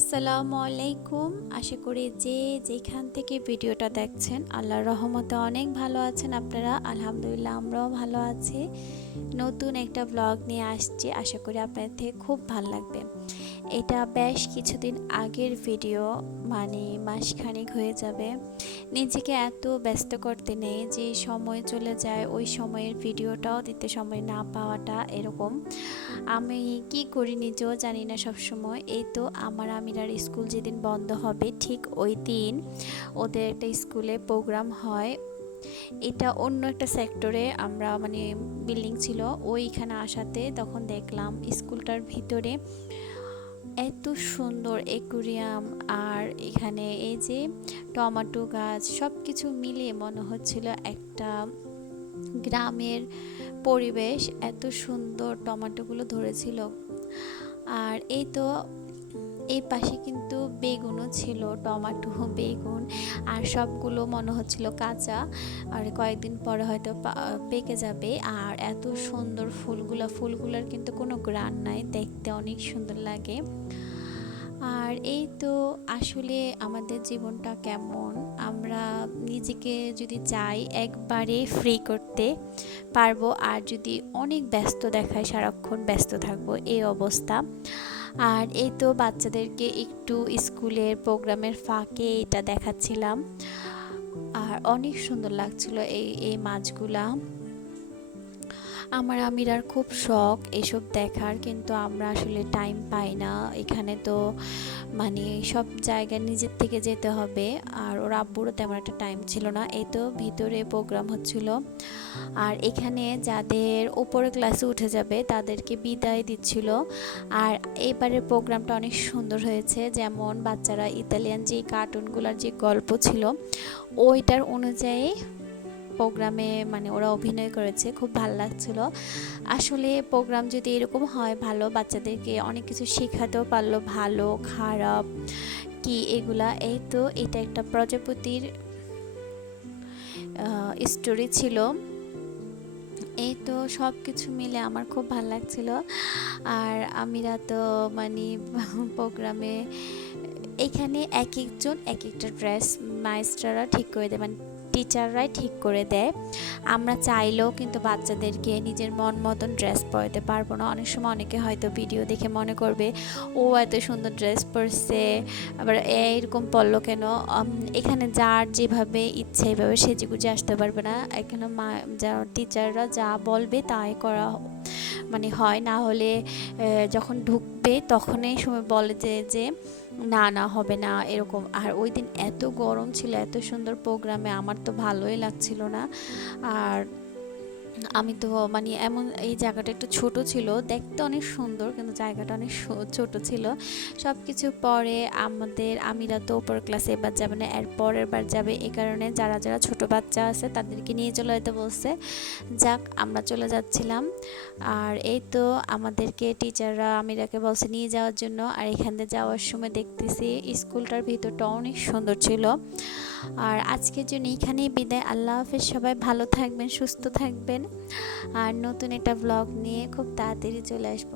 আসসালামু আলাইকুম। আশা করি যে যেখান থেকে ভিডিওটা দেখছেন, আল্লাহর রহমতে অনেক ভালো আছেন আপনারা। আলহামদুলিল্লাহ আমরাও ভালো আছি। নতুন একটা ব্লগ নিয়ে আসছি। আশা করি আপনাদের খুব ভালো লাগবে। এটা বেশ কিছুদিন আগের ভিডিও মানে মাসখানেক হয়ে যাবে। নিজেকে এত ব্যস্ত করতে নেই যে সময় চলে যায়, ওই সময়ের ভিডিওটাও দিতে সময় না পাওয়াটা এরকম। আমি কি করি নিজেও জানি না সব সময় এই তো আমার আমিরার স্কুল যেদিন বন্ধ হবে, ঠিক ওই দিন ওদের একটা স্কুলে প্রোগ্রাম হয়। এটা অন্য একটা সেক্টরে আমরা মানে বিল্ডিং ছিল, ওইখানে আসাতে তখন দেখলাম স্কুলটার ভিতরে এত সুন্দর একুরিয়াম আর এখানে এই যে টমাটো গাছ সব কিছু মিলিয়ে মনে হচ্ছিল একটা গ্রামের পরিবেশ। এত সুন্দর টমেটোগুলো ধরেছিল। আর এই তো এই পাশে কিন্তু বেগুনও ছিল, টমাটো, বেগুন আর সবগুলো মনে হচ্ছিল কাঁচা। আর কয়েকদিন পরে হয়তো পেকে যাবে। আর এত সুন্দর ফুলগুলো, ফুলগুলোর কিন্তু কোনো গ্রান নাই, দেখতে অনেক সুন্দর লাগে। আর এই তো আসলে আমাদের জীবনটা কেমন। আমরা নিজেকে যদি চাই একবারে ফ্রি করতে পারব, আর যদি অনেক ব্যস্ত দেখায়, সারাক্ষণ ব্যস্ত থাকব, এই অবস্থা। আর এই তো বাচ্চাদেরকে একটু স্কুলের প্রোগ্রামের ফাঁকে এটা দেখাচ্ছিলাম। আর অনেক সুন্দর লাগছিল এই এই মাছগুলা। আমার আমিরার খুব শখ এসব দেখার, কিন্তু আমরা আসলে টাইম পাই না। এখানে তো মানে সব জায়গায় নিজের থেকে যেতে হবে। আর ওর আব্বুরও তেমন একটা টাইম ছিল না। এই তো ভিতরে প্রোগ্রাম হচ্ছিল। আর এখানে যাদের ওপরে ক্লাসে উঠে যাবে, তাদেরকে বিদায় দিচ্ছিল। আর এবারের প্রোগ্রামটা অনেক সুন্দর হয়েছে। যেমন বাচ্চারা ইতালিয়ান যে কার্টুনগুলোর যে গল্প ছিল, ওইটার অনুযায়ী প্রোগ্রামে মানে ওরা অভিনয় করেছে, খুব ভালো লাগছিল। আসলে প্রোগ্রাম যদি এরকম হয় ভালো, বাচ্চাদেরকে অনেক কিছু শেখাতেও পারল, ভালো, খারাপ, কি এগুলা, এই তো এটা একটা প্রজাপতির স্টোরি ছিল। এই তো সব কিছু মিলে আমার খুব ভালো লাগছিল। আর আমিরা তো মানে প্রোগ্রামে এখানে এক একজন এক একটা ড্রেস মাইস্টাররা ঠিক করে দেয়। মানে টিচাররাই ঠিক করে দেয়। আমরা চাইলেও কিন্তু বাচ্চাদেরকে নিজের মন মতন ড্রেস পরাতে পারব না। অনেক সময় অনেকে হয়তো ভিডিও দেখে মনে করবে, ও এত সুন্দর ড্রেস পরছে। আবার এইরকম পড়ল কেন? এখানে যার যেভাবে ইচ্ছে এভাবে সেজে গুজে আসতে পারবে না। এখানে মা, যা, টিচাররা যা বলবে তাই করা মানে হয়। না হলে যখন ঢুকবে তখনই সময় বলে যে যে, না না, হবে না, এরকম। আর ওই দিন এত গরম ছিল, এত সুন্দর প্রোগ্রামে, আমার তো ভালোই লাগছিল না। আর আমি তো মানে এমন এই জায়গাটা একটু ছোট ছিল, দেখতে অনেক সুন্দর কিন্তু জায়গাটা অনেক ছোট ছিল। সব কিছু পরে আমাদের আমিরা তো ওপর ক্লাসে এবার যাবে না, এর পরের বার যাবে এই কারণে যারা যারা ছোট বাচ্চা আছে তাদেরকে নিয়ে চলে যেতে বলছে। যাক, আমরা চলে যাচ্ছিলাম। আর এই তো আমাদেরকে টিচাররা আমিরাকে বলছে নিয়ে যাওয়ার জন্য। আর এখান থেকে যাওয়ার সময় দেখতেছি স্কুলটার ভিতরটা অনেক সুন্দর ছিল। আর আজকের জন্য এইখানেই বিদায়। আল্লাহ হাফেজ, সবাই ভালো থাকবেন, সুস্থ থাকবেন। আর নতুন একটা ব্লগ নিয়ে খুব তাড়াতাড়ি চলে আসব।